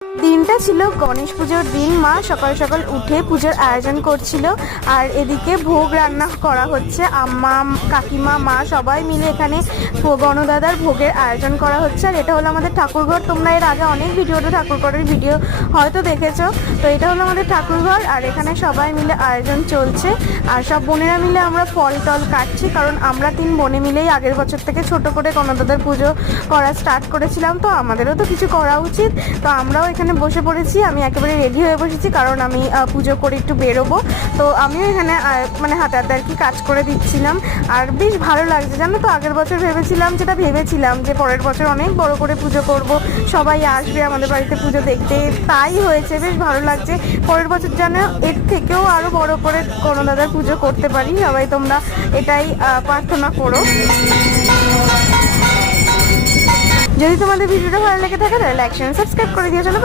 দিনটা ছিল গণেশ পুজোর দিন। মা সকাল সকাল উঠে পুজোর আয়োজন করছিল, আর এদিকে ভোগ রান্না করা হচ্ছে। আম্মা, কাকিমা, মা সবাই মিলে এখানে গণদাদার ভোগের আয়োজন করা হচ্ছে। আর এটা হলো আমাদের ঠাকুরঘর। তোমরা এর আগে অনেক ভিডিওতে ঠাকুরঘরের ভিডিও হয়তো দেখেছো। তো এটা হলো আমাদের ঠাকুরঘর, আর এখানে সবাই মিলে আয়োজন চলছে। আর সব বোনেরা মিলে আমরা ফল টল কাটছি, কারণ আমরা 3 বোনে মিলেই আগের বছর থেকে ছোট করে গণদাদার পুজো করা স্টার্ট করেছিলাম। তো আমাদেরও তো কিছু করা উচিত। তো আমরাও এখানে বসে পড়েছি। আমি একেবারে রেডি হয়ে বসেছি, কারণ আমি পুজো করে একটু বেরোবো। তো আমিও এখানে মানে হাতে হাতে আর কি কাজ করে দিচ্ছিলাম। আর বেশ ভালো লাগছে, জানো তো। আগের বছর ভেবেছিলাম যে পরের বছর অনেক বড় করে পুজো করব, সবাই আসবে আমাদের বাড়িতে পুজো দেখতে। তাই হয়েছে, বেশ ভালো লাগছে। পরের বছর যেন এর থেকেও আরও বড় করে গণদাদার পুজো করতে পারি। সবাই তোমরা এটাই প্রার্থনা করো। যদি তোমাদের ভিডিওটা ভালো লেগে থাকে তাহলে লাইক শেয়ার সাবস্ক্রাইব করে দিও। চলো।